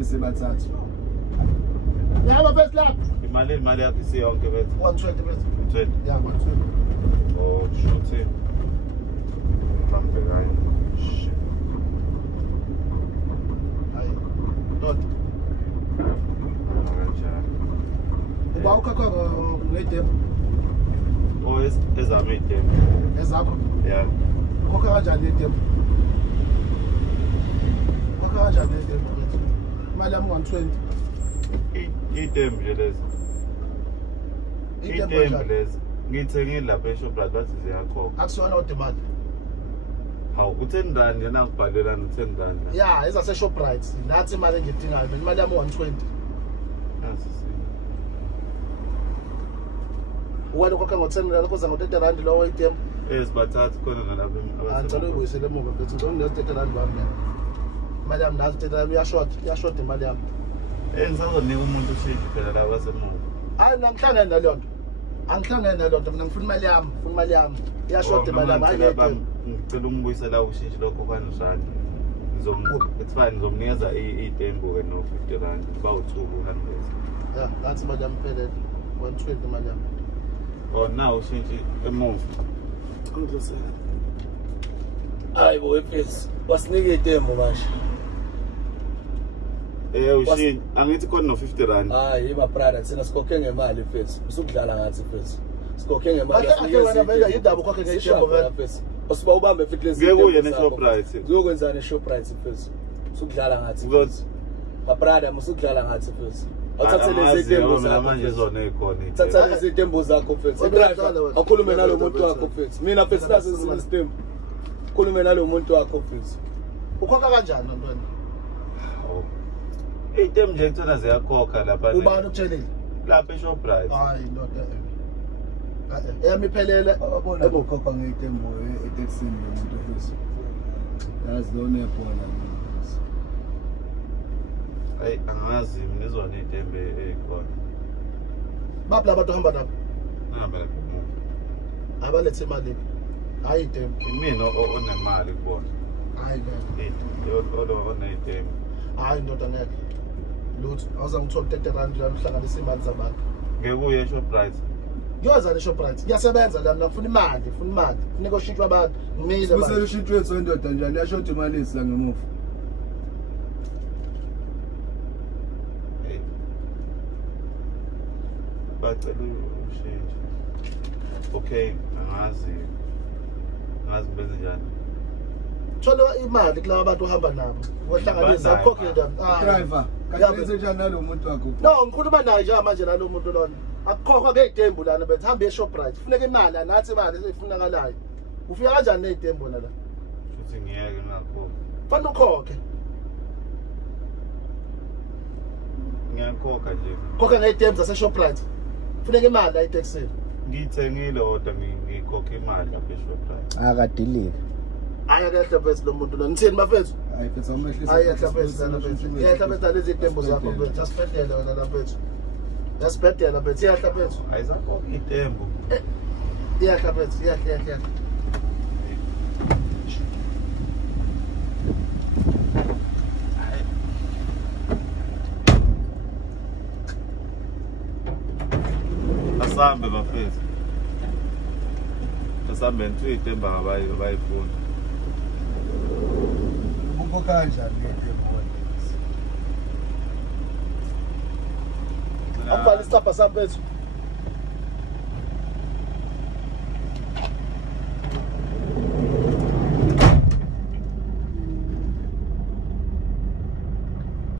bese bathathu. Yaba first lap. Imali yakho isiyonke bethu. 120 bethu. 20. Yeah, 120. Oh, shooting. Ngambekayo. Shit. Hayi. Not. Uba ukhakha ngedem. Oh, ezami idem. Ezakho. Yeah. Ukhakha kanjani idem? Ukhakha kanjani idem bethu? Imali yami 120. Idem nje lezi. Idem lezi. Ngithengile lapha eShoprite bathi ziyakhokha. Akusiwana odemand. Hawu u10 rand yena ngibhalela no10 rand. Yeah, ezase Shoprite. Nathi imali engidingayo, imali yami 120. Wena ukhokha ngo10 rand kuza ngo30 rand lowo item. Esibathatha khona nalapha Ngicela uyibuyisele emuva mfethu. Ngine30 rand bami. Imali yami nazi 30 rand iyashort imali yami. Ngisazonika umuntu ushintshe phela la basemuva. Hayi namhlanje naleyo nto. Angihlangene naleyo nto, mina ngifuna imali yami. Iyashort imali yami. Hayi ngicela ungibuyisela ushintshe lokho kanjani. It's fine, ngizomnikeza itembo ke no 50 rand. Bawuthuku 100. Yeah, that's imali yami phelele. 120 imali yami. Oh, now ushintshe emuva. Ngidlosela. Hayi bo efesi. Wasinike itembo manje. Ushintshe. Angithi khona no 50 rand. Hayi ma brother thina sikhokhe ngemali efesi. Usukudlala ngathi efesi. Sikhokhe ngemali. Ake wena vele yindaba ukhokhe ngeyitembo vele. Usiba ubambe fitness. Ngeke uye neShoprite. Uyokwenzana neShoprite efesi. Usukudlala ngathi. Ma brother musukudlala ngathi efesi. Awuthathe lezi itembo zakho manje zona ekhona. Thatha lezi itembo zakho efesi. Akhulume nalo muntu wakho efesi. Mina efesi nazi itembo. Khulume nalo muntu wakho efesi. Ukhokha kanjani ntwana? Item nje kuthona ziyakhokha lapha. Ubani ukutshelile? Lapha eShoprite. Hayi ndoda. Eyami iphelele Abona ukukhokha ngeitembo etaxini yomuntu ofisi. Yazi lona ebona. Hayi angazi mina izona itembe ekhona. Baphi labantu hamba nabo? Ngihamba lapha emuva. Abalethe imali. Hayi itembo. Mina onemali kubona. Hayi ngeke. Oneitembe. Hayi ndoda ngeke. Lutho awuza ngithola 30 rand uhlanganisa imali zabantu. Ngeke uye eShoprite. Ngiyoza eShoprite. Ngiyasebenza la ngifuna imali. Funeka ushintshwe abantu. Ngimile abantu. Usele ushintshwe wethu wendoda njani yashota imali isila ngemuva. Bacela ushintshe. Okay, angazi benze njani. Thola imali kulabo bantu uhamba nabo. Wohlanganisa ukhokhe ndaba. Driver, kanti njani nalo muntu wakho? No, ngikhuluma naye nje manje nalo muntu lona. Akukhokhwa ngeitembu lana bethi hamba eShoprite. Funeka imali anathi imali efunakalayo. Ufika kanjani neitembu la? Futhi ngiyeke ngakho. Fanele ukhokhe. Ngiyakhokha nje. Khokha ngeitembu zaseShoprite. Funeka imali la itaxini. Ngithengile kodwa ngikhokha imali lapha eShoprite. Akadilike. Aya ke hlaphethu lo muntu lo. Ngithini bafethu? Hayi fethu awumehlisa. Hayi hlaphethu la bafethu. Hlaphethu lezi itembu zakho bafethu. Asiphetele wena laphethu. Yasibhedela bafethu. Hlaphethu. Ayizakho itembu. Hlaphethu. Hlaphethu. Asambe bafethu. Asambe ntwite mba bayifuna. Ukhokha kanjani ngeitembo? Akubhalisa isapha samphethu.